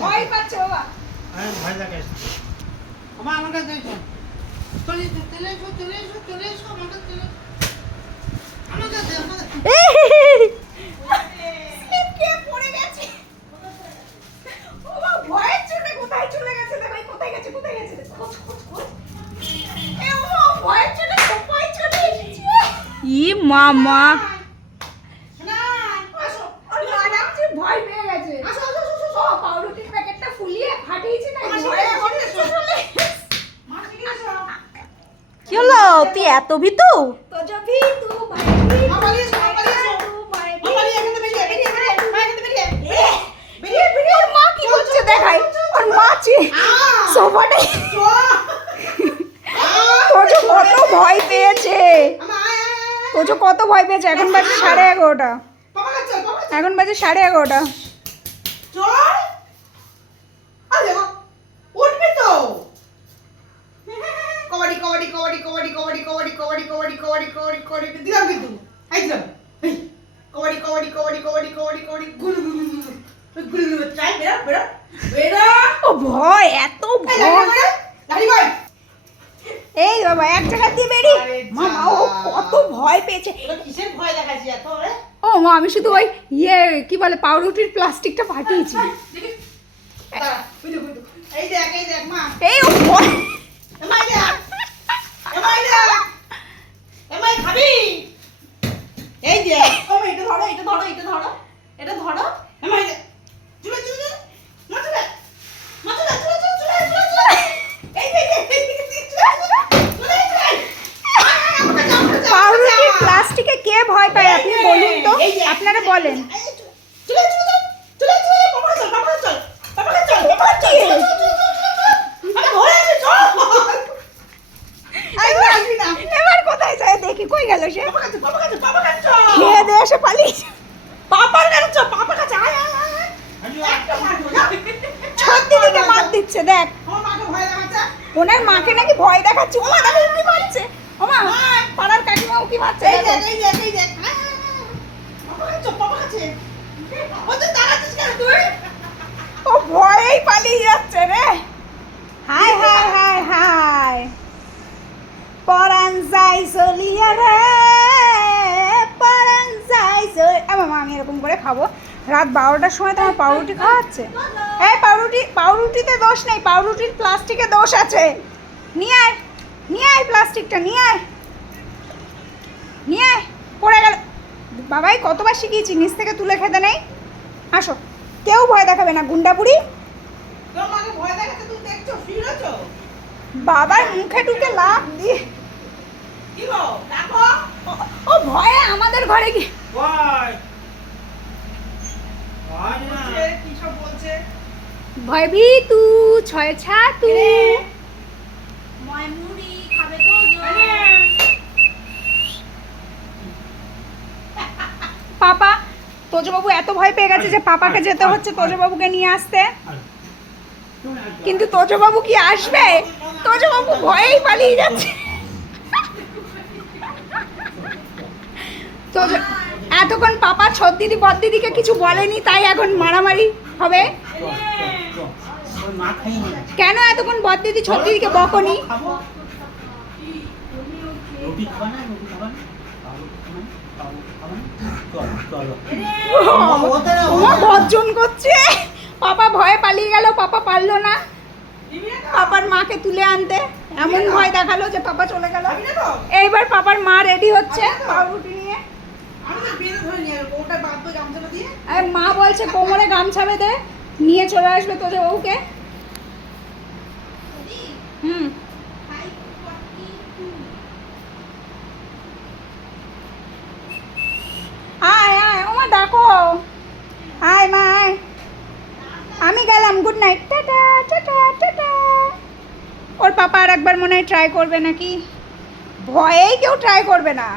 ভয় ই মামা। না আসো। আমি আরামসে ভয় পেয়ে তুই এত ভীতু? কি করছে দেখাই ওর মা সোফাটা কত ভয় পেয়েছে? তোজো কত ভয় পেয়েছে এখন বাজে সাড়ে এগারোটা। এখন বাজে সাড়ে এগারোটা। কবাডি কবাডি কবাডি কবাডি দিলাম কিন্তু। এই দিলাম। এই। কবাডি কবাডি কবাডি কবাডি কবাডি কবাডি গুলু গুলু গুলু গুলু গুলু চাই বেরা বেরা বেরা। ও ভয় এত ভয়। বেরা দাঁড়িয়ে ভাই এই বাবা এক জায়গা দিয়ে আরে মামা ও। কত ভয় পেয়েছে। কিসের ভয় দেখাচ্ছি এত ও মা আমি শুধু ওই ইয়ে কি বলে পাউরুটির প্লাস্টিকটা ফাটিয়েছি। দাঁড়া ওই দেখ। এই দেখ এই দেখ মা। এই ও ভয়। পাই আপনি বলুন তো। আপনারা বলেন। মার দিচ্ছে দেখ। ওনার মাকে নাকি ভয় দেখাচ্ছে ওমা মা কি মারছে ওমা পাড়ার উকি মারছে এই। দেখ এই দেখ এই আয়। বাবার কাছে বাবার কাছে ও তুই দাঁড়াচ্ছিস কেন তুই? ও ভয়েই পালিয়ে যাচ্ছে রে। হাই হাই হাই হাই পরান যাই চলিয়া রে পরান যাই চলি আমার মা আমি এরকম করে খাব। রাত বারোটার সময় তোমার পাউরুটি খাওয়াচ্ছে? এই পাউরুটি পাউরুটিতে দোষ নেই পাউরুটির প্লাস্টিকে দোষ আছে। নিয়ে আয় নিয়ে আয় প্লাস্টিকটা নিয়ে আয়। বাবাই কতবার শিখিয়েছি নিচ থেকে তুলে খেতে নেই। আসো। কেউ ভয় দেখাবে না গুন্ডাপুরি বাবার মুখে টুকে লাভ দিয়ে। ও ভয়ে আমাদের ঘরে কি ভয় ভীতু ছয় ছাতু। তোজবাবু এত ভয় পেয়ে গেছে যে পাপাকে যেতে হচ্ছে তোজবাবুকে নিয়ে আসতে। কিন্তু তোজবাবু কি আসবে? তোজবাবু ভয়েই পালিয়ে যাচ্ছে। এতক্ষণ পাপা ছোট দিদি বদ দিদিকে কিছু বলেনি, তাই এখন মারামারি হবে। কেন এতক্ষণ বদ দিদি ছোট দিদিকে বকনি? গর্জন করছে। পাপা ভয়ে পালিয়ে গেল, পাপা পারল না। পাপার মাকে তুলে আনতে। এমন ভয় দেখাল যে পাপা চলে গেল। এইবার পাপার মা রেডি হচ্ছে পাউরুটি মা বলছে, কোমরে গামছা বেঁধে নিয়ে চলে আসবে তোদের বউকে। হুম। গেলাম good night tata tata tata. ওর পাপা আর একবার মনে হয় ট্রাই করবে নাকি? ভয়েই কেউ ট্রাই করবে না।